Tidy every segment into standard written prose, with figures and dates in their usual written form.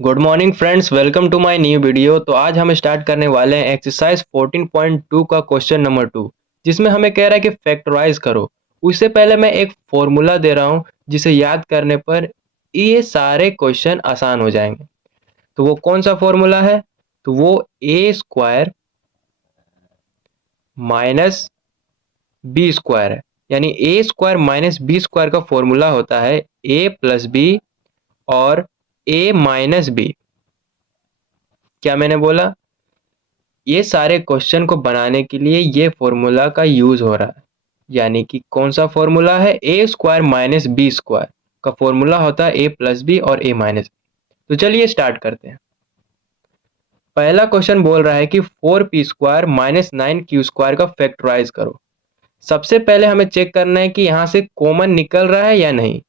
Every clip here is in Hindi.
Good morning friends, welcome to my new video. तो आज हम स्टार्ट करने वाले हैं एक्सरसाइज 14.2 का क्वेश्चन नंबर 2, जिसमें हमें कह रहा है कि फैक्टराइज करो। उससे पहले मैं एक फॉर्मूला दे रहा हूं जिसे याद करने पर ये सारे क्वेश्चन आसान हो जाएंगे। तो वो कौन सा फॉर्मूला है? तो वो ए स्क्वायर माइनस बी स्क्वायर है। यानी ए स्क्वायर माइनस बी स्क्वायर का फॉर्मूला होता है ए प्लस बी और ए माइनस बी। क्या मैंने बोला? ये सारे क्वेश्चन को बनाने के लिए ये फॉर्मूला का यूज हो रहा है। यानी कि कौन सा फॉर्मूला है? ए स्क्वायर माइनस बी स्क्वायर का फॉर्मूला होता है ए प्लस बी और ए माइनस बी। तो चलिए स्टार्ट करते हैं। पहला क्वेश्चन बोल रहा है कि 4p square minus 9q square का फैक्टराइज करो। सबसे पहले हमें चेक करना है कि यहाँ से कॉमन निकल रहा है या नहीं।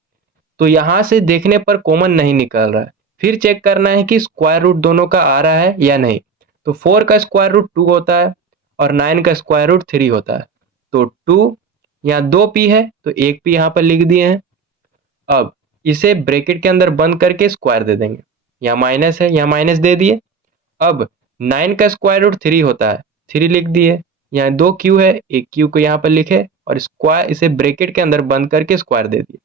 तो यहाँ से देखने पर कॉमन नहीं निकल रहा है। फिर चेक करना है कि स्क्वायर रूट दोनों का आ रहा है या नहीं। तो 4 का स्क्वायर रूट 2 होता है और 9 का स्क्वायर रूट 3 होता है। तो 2, यहाँ 2p है तो 1p यहाँ पर लिख दिए हैं। अब इसे ब्रैकेट के अंदर बंद करके स्क्वायर दे देंगे। यहाँ माइनस है, यहाँ माइनस दे दिए। अब 9 का स्क्वायर रूट 3 होता है, 3 लिख दिए। यहाँ 2q है, एक q को यहाँ पर लिखे और स्क्वायर इसे ब्रैकेट के अंदर बंद करके स्क्वायर दे दिए।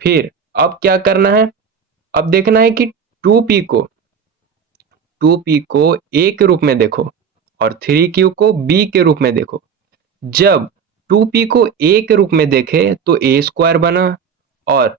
फिर अब क्या करना है? अब देखना है कि 2p को 2p को a के रूप में देखो और 3q को b के रूप में देखो। जब 2p को a के रूप में देखे तो a स्क्वायर बना और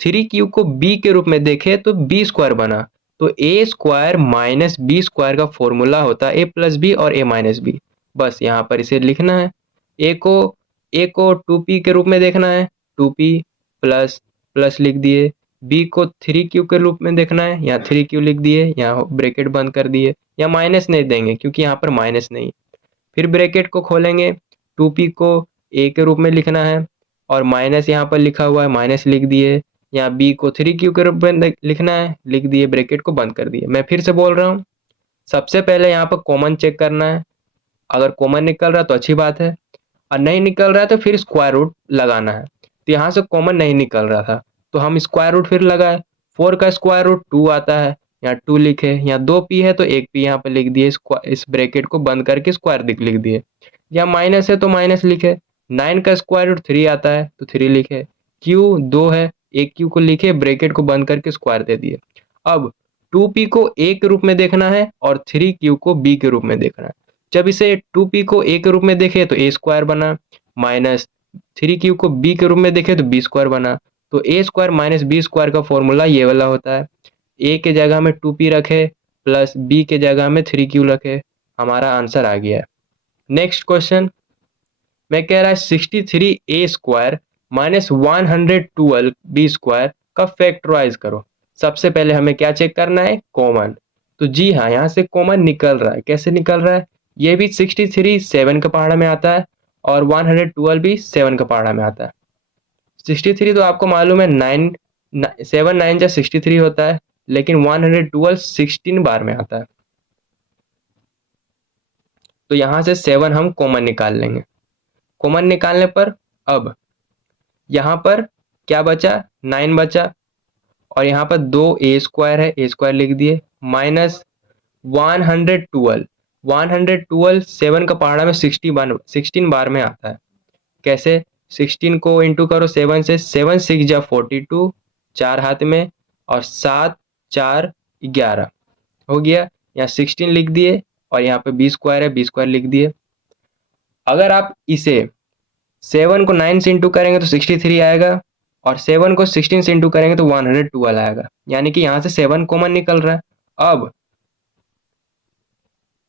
3q को b के रूप में देखे तो b स्क्वायर बना। तो a square minus b square का फॉर्मूला होता है a प्लस बी और a माइनस बी। बस यहाँ पर इसे लिखना है। a को 2p के रूप में देखना है, 2p प्लस प्लस लिख दिए। b को 3q के रूप में देखना है, यहाँ 3q लिख दिए, यहाँ ब्रैकेट बंद कर दिए। यहाँ माइनस नहीं देंगे क्योंकि यहाँ पर माइनस नहीं। फिर ब्रैकेट को खोलेंगे, 2p को a के रूप में लिखना है और माइनस यहाँ पर लिखा हुआ है, माइनस लिख दिए। यहाँ b को 3q के रूप में लिखना है, लिख दिए, ब्रैकेट को बंद कर दिए। मैं फिर से बोल रहा हूँ, सबसे पहले यहाँ पर कॉमन चेक करना है। अगर कॉमन निकल रहा तो अच्छी बात है, और नहीं निकल रहा है तो फिर स्क्वायर रूट लगाना है। तो यहाँ से कॉमन नहीं निकल रहा था तो हम स्क्वायर रूट फिर लगाए। 4 का स्क्वायर रूट 2 आता है, यहाँ 2 लिखे। यहाँ 2p है तो 1p यहाँ पे लिख दिए, इस ब्रैकेट को बंद करके स्क्वायर लिख दिए। यहाँ माइनस है तो माइनस लिखे। 9 का स्क्वायर रूट 3 आता है तो 3 लिखे। q 2 है, एक q को लिखे, ब्रैकेट को बंद करके स्क्वायर दे दिए। अब 2p को a के रूप में देखना है और 3q को b के रूप में देखना है। जब इसे 2p को a के रूप में देखे तो a स्क्वायर बना, माइनस 3q को b के रूप में देखे तो b स्क्वायर बना। तो a square minus b square का फॉर्मूला ये वाला होता है। a के जगह में 2p रखे प्लस b के जगह में 3q रखे। हमारा आंसर आ गया है। नेक्स्ट क्वेश्चन में कह रहा है 63a square minus 112b square का फैक्टराइज करो। सबसे पहले हमें क्या चेक करना है? कॉमन। तो जी हाँ, यहाँ से कॉमन निकल रहा है। कैसे निकल रहा है? ये भी 63 7 का पहाड़ा में आता है और 112 भी 7 का पहाड़ा में आता है। 63 तो आपको मालूम है 9 7 9 जा 63 होता है, लेकिन 112 16 बार में आता है। तो यहाँ से 7 हम कॉमन निकाल लेंगे। कॉमन निकालने पर अब यहाँ पर क्या बचा? 9 बचा और यहाँ पर 2a स्क्वायर है, a स्क्वायर लिख दिए, माइनस 112 7 का पहाड़ा में 16 बार में आता है। कैसे? 16 को इंटू करो 7 से, 7 6 जा 42, 4 हाथ में और 7 4 11 हो गया। यहाँ 16 लिख दिए और यहाँ पे b स्क्वायर है, b स्क्वायर लिख दिए। अगर आप इसे 7 को 9 से इंटू करेंगे तो 63 आएगा और 7 को 16 से इंटू करेंगे तो 112 आएगा। यानी कि यहाँ से 7 कॉमन निकल रहा है। अब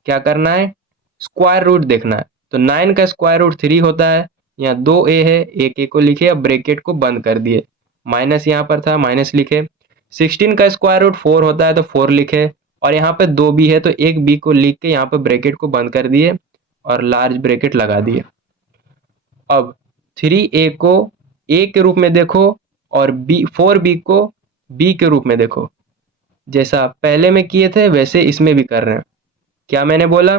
क्या करना है? स्क्वायर रूट देखना है। तो 9 का स्क्वायर रूट 3 होता है, यहाँ 2a है, एक a को लिखे, अब ब्रैकेट को बंद कर दिए। माइनस यहाँ पर था, माइनस लिखे। 16 का स्क्वायर रूट 4 होता है तो 4 लिखे और यहाँ पे 2b है तो एक b को लिख के यहाँ पे ब्रैकेट को बंद कर दिए और लार्ज ब्रैकेट लगा दिए। अब 3a को a के रूप में देखो और 4b को b के रूप में देखो। जैसा पहले में किए थे वैसे इसमें भी कर रहे हैं। क्या मैंने बोला?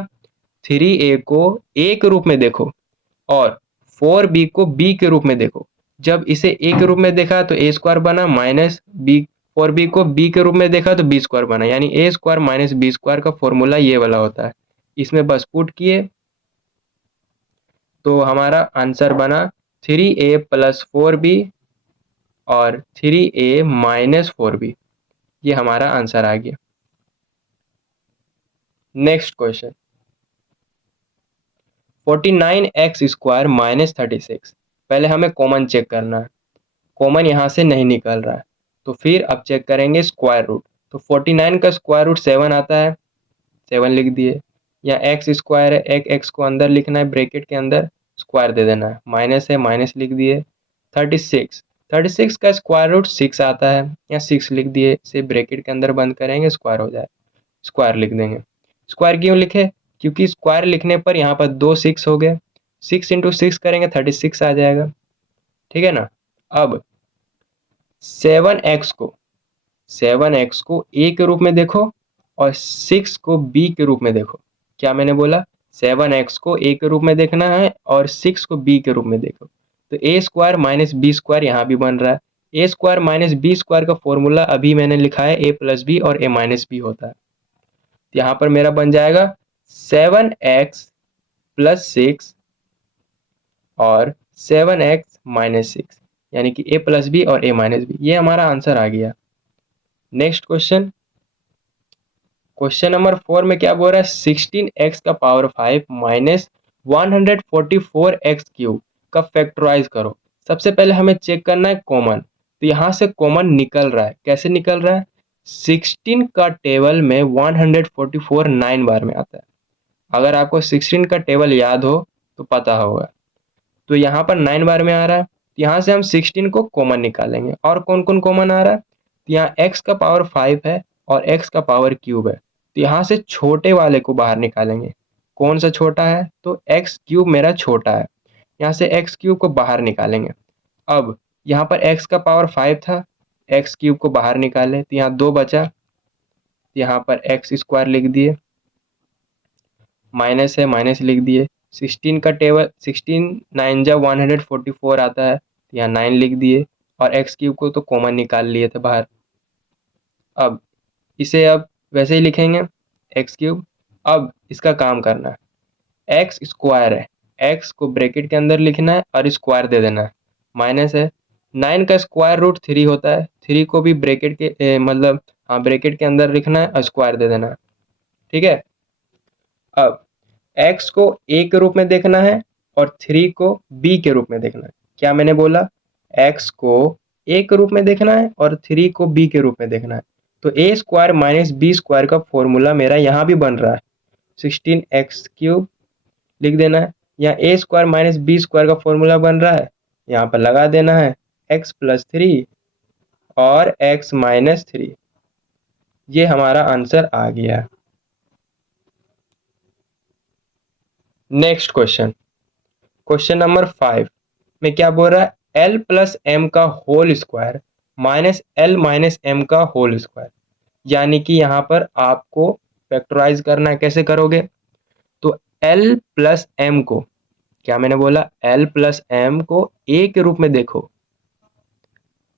3a को a के रूप में देखो और 4b को b के रूप में देखो। जब इसे a के रूप में देखा तो a स्क्वायर बना, माइनस b 4b को b के रूप में देखा तो b स्क्वायर बना, यानी a square minus b square का फॉर्मूला ये वाला होता है। इसमें बस पुट किए तो हमारा आंसर बना 3a प्लस 4b और 3a माइनस 4b, ये हमारा आंसर आ गया। Next question, 49x square minus 36। पहले हमें कॉमन चेक करना है, कॉमन यहाँ से नहीं निकल रहा है, तो फिर अब चेक करेंगे स्क्वायर रूट। तो 49 का स्क्वायर रूट 7 आता है, 7 लिख दिए। या एक्स स्क्वायर है, एक एक्स को अंदर लिखना है, ब्रैकेट के अंदर स्क्वायर दे देना है, माइनस है माइनस लिख दिए। 36 का स्क्वायर रूट 6 आता है, या 6 लिख दिए, इसे ब्रैकेट के अंदर बंद करेंगे, स्क्वायर हो जाए, स्क्वायर लिख देंगे। स्क्वायर क्यों लिखे, क्योंकि स्क्वायर लिखने पर यहाँ पर 2 6 हो गए, 6 इंटू 6 करेंगे 36 आ जाएगा, ठीक है ना। अब 7x को a के रूप में देखो और 6 को b के रूप में देखो। क्या मैंने बोला, 7x को a के रूप में देखना है और 6 को b के रूप में देखो। तो a square minus b square यहाँ भी बन रहा है। a square minus b square का फॉर्मूला अभी मैंने लिखा है a प्लस बी और a माइनस बी होता है। तो यहाँ पर मेरा बन जाएगा 7x प्लस 6 और 7x माइनस 6, यानी कि a प्लस बी और a माइनस बी, ये हमारा आंसर आ गया। नेक्स्ट क्वेश्चन, क्वेश्चन नंबर 4 में क्या बोल रहा है, 16x का पावर 5 माइनस 144x क्यूब का फैक्टराइज करो। सबसे पहले हमें चेक करना है कॉमन, तो यहाँ से कॉमन निकल रहा है, कैसे निकल रहा है, 16 का टेबल में 144 9 बार में आता है। अगर आपको 16 का टेबल याद हो तो पता होगा, तो यहाँ पर 9 बार में आ रहा है, यहाँ से हम 16 को कॉमन निकालेंगे। और कौन कौन कॉमन आ रहा है, तो यहाँ x का पावर 5 है और x का पावर क्यूब है, तो यहाँ से छोटे वाले को बाहर निकालेंगे। कौन सा छोटा है, तो x क्यूब मेरा छोटा है, यहाँ से x क्यूब को बाहर निकालेंगे। अब यहाँ पर x का पावर 5 था, x क्यूब को बाहर निकाले तो यहाँ 2 बचा, यहाँ पर x स्क्वायर लिख दिए, माइनस है माइनस लिख दिए। 16 का टेबल 16 9 जा 144 आता है, तो यहाँ 9 लिख दिए और एक्स क्यूब को तो कॉमन निकाल लिए थे बाहर। अब इसे अब वैसे ही लिखेंगे एक्स क्यूब। अब इसका काम करना है, एक्स स्क्वायर है, एक्स को ब्रैकेट के अंदर लिखना है और स्क्वायर दे देना है, माइनस है 9 का स्क्वायर रूट 3 होता है, 3 को भी ब्रैकेट के मतलब हाँ ब्रैकेट के अंदर लिखना है और स्क्वायर दे देना है, ठीक है। अब x को a के रूप में देखना है और 3 को b के रूप में देखना है। क्या मैंने बोला, x को a के रूप में देखना है और 3 को b के रूप में देखना है। तो a square minus b square का फॉर्मूला मेरा यहाँ भी बन रहा है, 16x क्यूब लिख देना है। यहाँ a square minus b square का फॉर्मूला बन रहा है, यहाँ पर लगा देना है x प्लस 3 और x माइनस 3, ये हमारा आंसर आ गया। नेक्स्ट क्वेश्चन, क्वेश्चन नंबर 5 में क्या बोल रहा है, एल प्लस एम का whole square minus l minus m का होल स्क्वायर, यानी कि यहाँ पर आपको फैक्टराइज करना है। कैसे करोगे, तो एल प्लस एम को, क्या मैंने बोला, एल प्लस एम को ए के रूप में देखो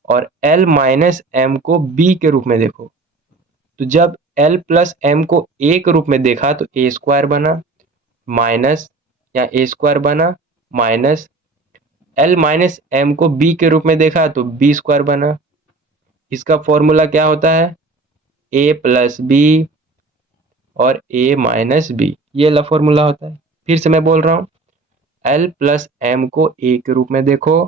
और एल माइनस एम को बी के रूप में देखो। तो जब एल प्लस एम को ए के रूप में देखा तो ए स्क्वायर बना, माइनस या ए स्क्वायर बना, माइनस एल माइनस एम को बी के रूप में देखा तो बी स्क्वायर बना। इसका फॉर्मूला क्या होता है, ए प्लस बी और ए माइनस बी, ये ला फॉर्मूला होता है। फिर से मैं बोल रहा हूँ, एल प्लस एम को ए के रूप में देखो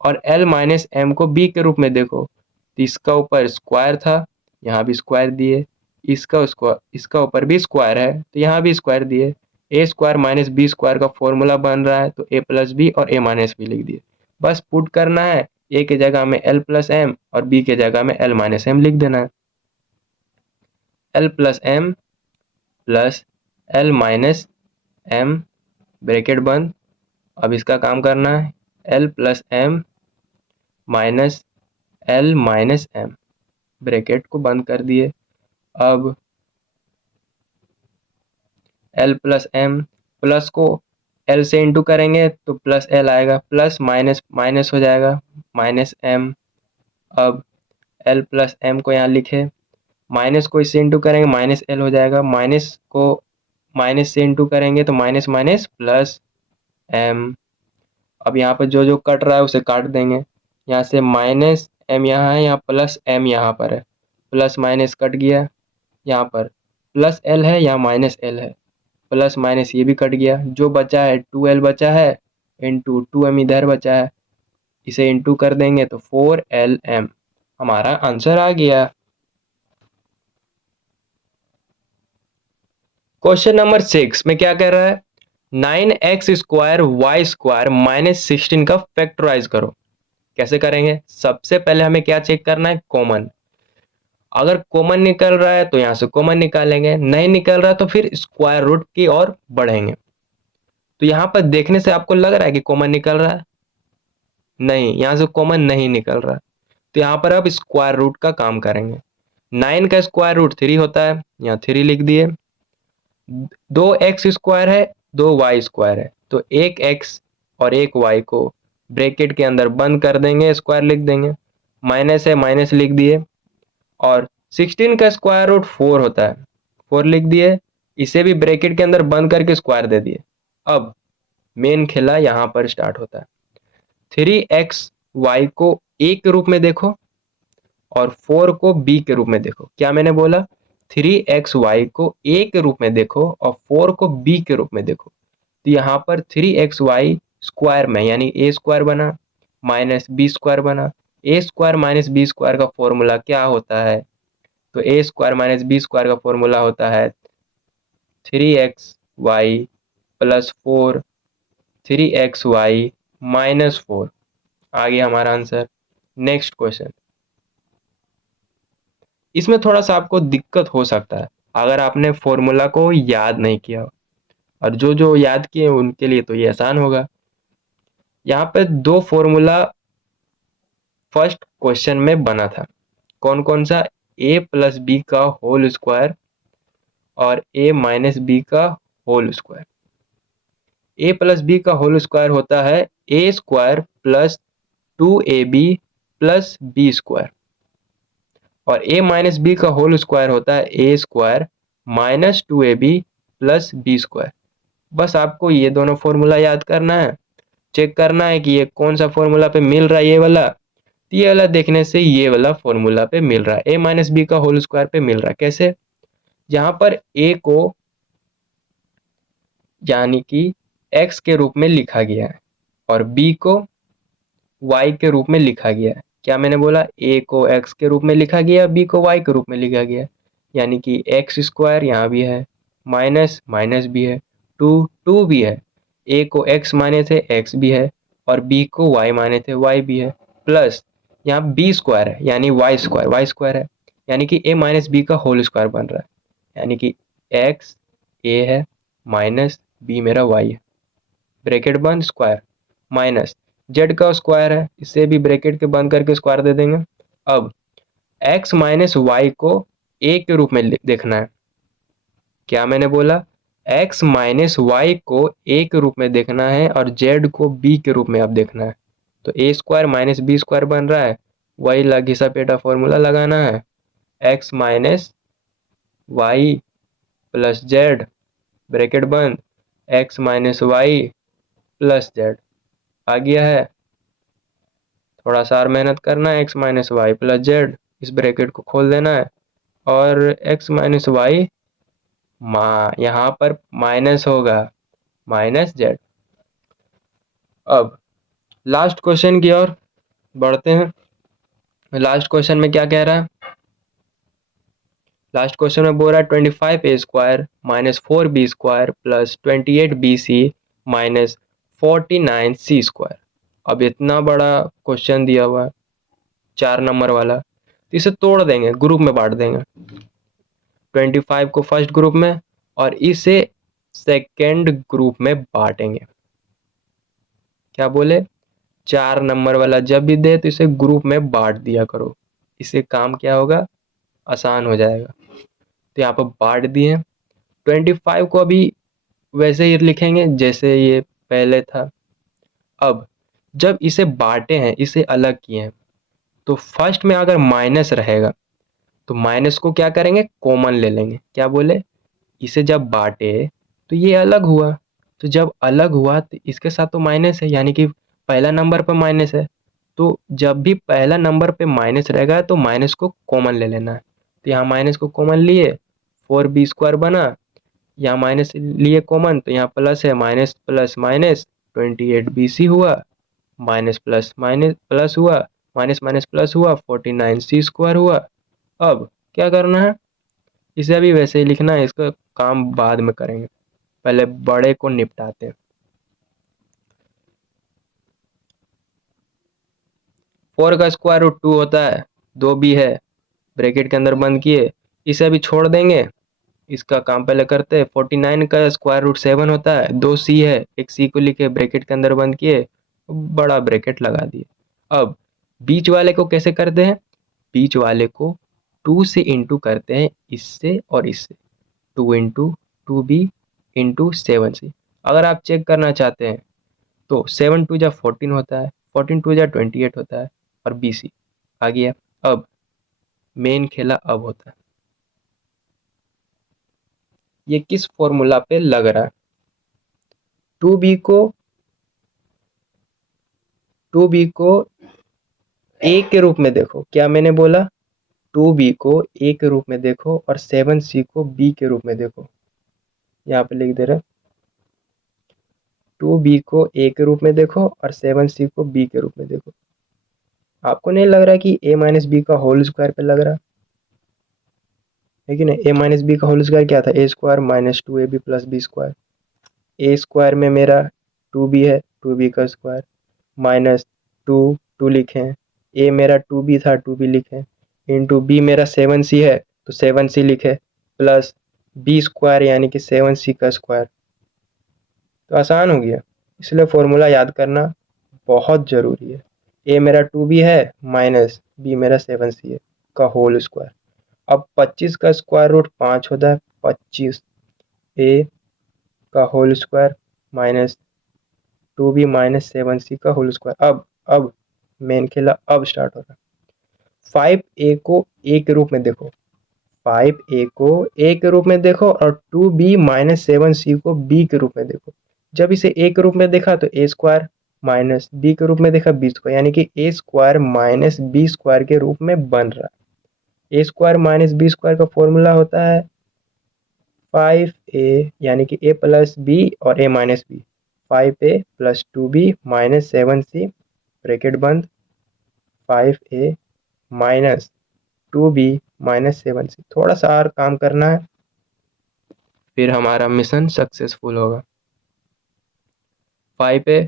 और एल माइनस एम को बी के रूप में देखो। तो इसका ऊपर स्क्वायर था, यहाँ भी स्क्वायर दिए, इसका ऊपर भी स्क्वायर है तो यहाँ भी स्क्वायर दिए। ए स्क्वायर माइनस बी स्क्वायर का फॉर्मूला बन रहा है, तो ए प्लस बी और ए माइनस बी लिख दिए। बस पुट करना है, ए के जगह में एल प्लस एम और बी के जगह में एल माइनस एम लिख देना है। L plus m plus l minus m bracket बंद। अब इसका काम करना है, l plus m minus l minus m, bracket को बंद कर दिए। अब एल प्लस एम, प्लस को एल से इंटू करेंगे तो प्लस एल आएगा, प्लस माइनस माइनस हो जाएगा, माइनस एम। अब एल प्लस एम को यहाँ लिखे, माइनस को इससे इंटू करेंगे माइनस एल हो जाएगा, माइनस को माइनस से इंटू करेंगे तो माइनस माइनस प्लस एम। अब यहाँ पर जो जो कट रहा है उसे काट देंगे, यहाँ से माइनस एम यहाँ है, यहाँ प्लस एम यहाँ पर है, प्लस माइनस कट गया, यहाँ पर प्लस एल है, यहाँ माइनस एल है, प्लस माइनस ये भी कट गया, जो बचा है 2l बचा है इंटू 2m इधर बचा है, इसे इंटू कर देंगे तो 4lm हमारा आंसर आ गया। क्वेश्चन नंबर 6 में क्या कह रहा है, 9x square Y square minus 16 का फैक्टराइज करो। कैसे करेंगे, सबसे पहले हमें क्या चेक करना है, कॉमन। अगर कॉमन निकल रहा है तो यहां से कॉमन निकालेंगे, नहीं निकल रहा तो फिर स्क्वायर रूट की ओर बढ़ेंगे। तो यहां पर देखने से आपको लग रहा है कि कॉमन निकल रहा है, नहीं, यहां से कॉमन नहीं निकल रहा, तो यहां पर अब स्क्वायर रूट का काम करेंगे। 9 का स्क्वायर रूट 3 होता है, यहाँ 3 लिख दिए, 2x स्क्वायर है 2y स्क्वायर है, तो एक x और एक y को ब्रैकेट के अंदर बंद कर देंगे, स्क्वायर लिख देंगे, माइनस है माइनस लिख दिए, और 16 का स्क्वायर रूट 4 होता है, 4 लिख दिए, इसे भी ब्रैकेट के अंदर बंद करके स्क्वायर दे दिए। अब मेन खेला यहाँ पर स्टार्ट होता है, 3xy को a के रूप में देखो और 4 को b के रूप में देखो। क्या मैंने बोला, 3xy को a के रूप में देखो और 4 को b के रूप में देखो। तो यहाँ पर 3xy स्क्वायर में यानी a स्क्वायर बना माइनस b स्क्वायर बना, a square minus b square का फॉर्मूला क्या होता है, तो a square minus b square का फॉर्मूला होता है 3xy प्लस 4 3xy माइनस 4। आ गया हमारा आंसर। नेक्स्ट क्वेश्चन, इसमें थोड़ा सा आपको दिक्कत हो सकता है अगर आपने फॉर्मूला को याद नहीं किया हो, और जो जो याद किए उनके लिए तो ये आसान होगा। यहाँ पे दो फॉर्मूला फर्स्ट क्वेश्चन में बना था, कौन कौन सा, a प्लस बी का होल स्क्वायर और a माइनस बी का whole square. a plus b का होल स्क्वायर होता है a square plus 2ab plus b square, और a माइनस बी का होल स्क्वायर होता है a square minus 2ab plus b square. बस आपको ये दोनों फॉर्मूला याद करना है, चेक करना है कि ये कौन सा फॉर्मूला पे मिल रहा है, ये वाला, ये वाला देखने से ये वाला फॉर्मूला पे मिल रहा है, a माइनस बी का होल स्क्वायर पे मिल रहा है। कैसे, यहाँ पर a को यानी कि x के रूप में लिखा गया है और b को y के रूप में लिखा गया है। क्या मैंने बोला, a को x के रूप में लिखा गया, b को y के रूप में लिखा गया, यानी कि x स्क्वायर यहाँ भी है, माइनस माइनस भी है, 2 भी है, a को x माने थे x भी है और b को y माने थे y भी है, प्लस यहाँ b स्क्वायर है यानी y स्क्वायर है, यानी कि a माइनस बी का होल स्क्वायर बन रहा है, यानी कि x a है माइनस b मेरा y है, ब्रैकेट बंद स्क्वायर, माइनस z का स्क्वायर है, इसे भी ब्रैकेट के बंद करके स्क्वायर दे देंगे। अब x माइनस वाई को a के रूप में देखना है। क्या मैंने बोला, x माइनस वाई को a के रूप में देखना है और z को b के रूप में अब देखना है, तो a square minus b square बन रहा है, वही घिसा पेटा फॉर्मूला लगाना है, x minus y plus z bracket बंद, x minus y plus z आ गया है। थोड़ा सा और मेहनत करना है, x minus y plus z, इस ब्रैकेट को खोल देना है और x माइनस वाई यहाँ पर माइनस होगा माइनस जेड। अब लास्ट क्वेश्चन की ओर बढ़ते हैं। लास्ट क्वेश्चन में क्या कह रहा है, लास्ट क्वेश्चन में बोल रहा है 25a square minus 4b square plus 28bc minus 49c square. अब इतना बड़ा क्वेश्चन दिया हुआ है 4 नंबर वाला, तो इसे तोड़ देंगे, ग्रुप में बांट देंगे, 25 को फर्स्ट ग्रुप में और इसे सेकेंड ग्रुप में बांटेंगे। क्या बोले, 4 नंबर वाला जब भी दे तो इसे ग्रुप में बांट दिया करो, इससे काम क्या होगा, आसान हो जाएगा। तो यहाँ पर बांट दिए, 25 को अभी वैसे ही लिखेंगे जैसे ये पहले था। अब जब इसे बांटे हैं, इसे अलग किए हैं, तो फर्स्ट में अगर माइनस रहेगा तो माइनस को क्या करेंगे, कॉमन ले लेंगे। क्या बोले, इसे जब बांटे तो ये अलग हुआ, तो जब अलग हुआ तो इसके साथ तो माइनस है, यानी कि पहला नंबर पर माइनस है। तो जब भी पहला नंबर पे माइनस रहेगा तो माइनस को कॉमन ले लेना है। तो यहाँ माइनस को कॉमन लिए, 4b² बना। यहाँ माइनस लिए कॉमन तो यहाँ प्लस है, माइनस प्लस माइनस 28bc हुआ, माइनस प्लस माइनस प्लस हुआ, माइनस माइनस प्लस हुआ, 49c² हुआ। अब क्या करना है, इसे अभी वैसे ही लिखना है, इसका काम बाद में करेंगे, पहले बड़े को निपटाते हैं। 4 का स्क्वायर रूट 2 होता है, 2 भी है, ब्रैकेट के अंदर बंद किए, इसे अभी छोड़ देंगे, इसका काम पहले करते हैं। 49 का स्क्वायर रूट 7 होता है, 2 सी है, एक सी को लिखे ब्रैकेट के अंदर बंद किए, बड़ा ब्रैकेट लगा दिए। अब बीच वाले को कैसे करते हैं, बीच वाले को 2 से इंटू करते हैं, इससे और इससे, 2 इंटू 2b इंटू 7c। अगर आप चेक करना चाहते हैं तो 7 2 जा 14 होता है, 14 2 जा 28 होता है, और bc आ गया। अब मेन खेला अब होता है, ये किस फॉर्मूला पे लग रहा है। 2b को 2b को a के रूप में देखो, क्या मैंने बोला, 2b को a के रूप में देखो और 7c को b के रूप में देखो। यहाँ पे लिख दे रहे, 2b को a के रूप में देखो और 7c को b के रूप में देखो। आपको नहीं लग रहा कि a माइनस बी का होल स्क्वायर पे लग रहा है कि नहीं। a माइनस बी का होल स्क्वायर क्या था, a square minus 2ab plus b square. A square में मेरा 2b है, 2b का स्क्वायर माइनस 2 लिखें, ए मेरा 2b था, 2b लिखें, इंटू बी मेरा 7c है तो 7c लिखे, प्लस बी स्क्वायर यानी कि 7c का स्क्वायर। तो आसान हो गया, इसलिए फॉर्मूला याद करना बहुत ज़रूरी है। ए मेरा 2b है माइनस बी मेरा 7c है का होल स्क्वायर। अब 25 का स्क्वायर रूट 5 होता है, 25 ए का whole square minus 2b minus 7c का होल स्क्वायर। अब मेन खेला अब स्टार्ट हो रहा है। 5a को a के रूप में देखो, 5a को a के रूप में देखो और 2b माइनस 7c को b के रूप में देखो। जब इसे a के रूप में देखा तो a स्क्वायर माइनस b के रूप में देखा b स्क्वायर, यानी कि a square minus b square के रूप में बन रहा है। a square minus b square का फॉर्मूला होता है 5a यानी कि a प्लस b और a minus b, 5a plus 2b minus 7c bracket बंद, 5a minus 2b minus 7c। थोड़ा सा और काम करना है, फिर हमारा मिशन सक्सेसफुल होगा। 5a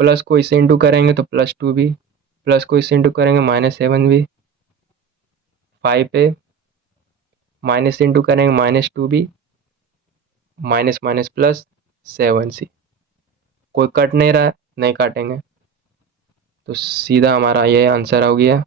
प्लस को इससे इंटू करेंगे तो प्लस 2b, प्लस को इससे इंटू करेंगे minus 7b, 5a minus into करेंगे minus 2b, minus minus plus 7c। कोई कट नहीं रहा है, नहीं काटेंगे, तो सीधा हमारा ये आंसर हो गया।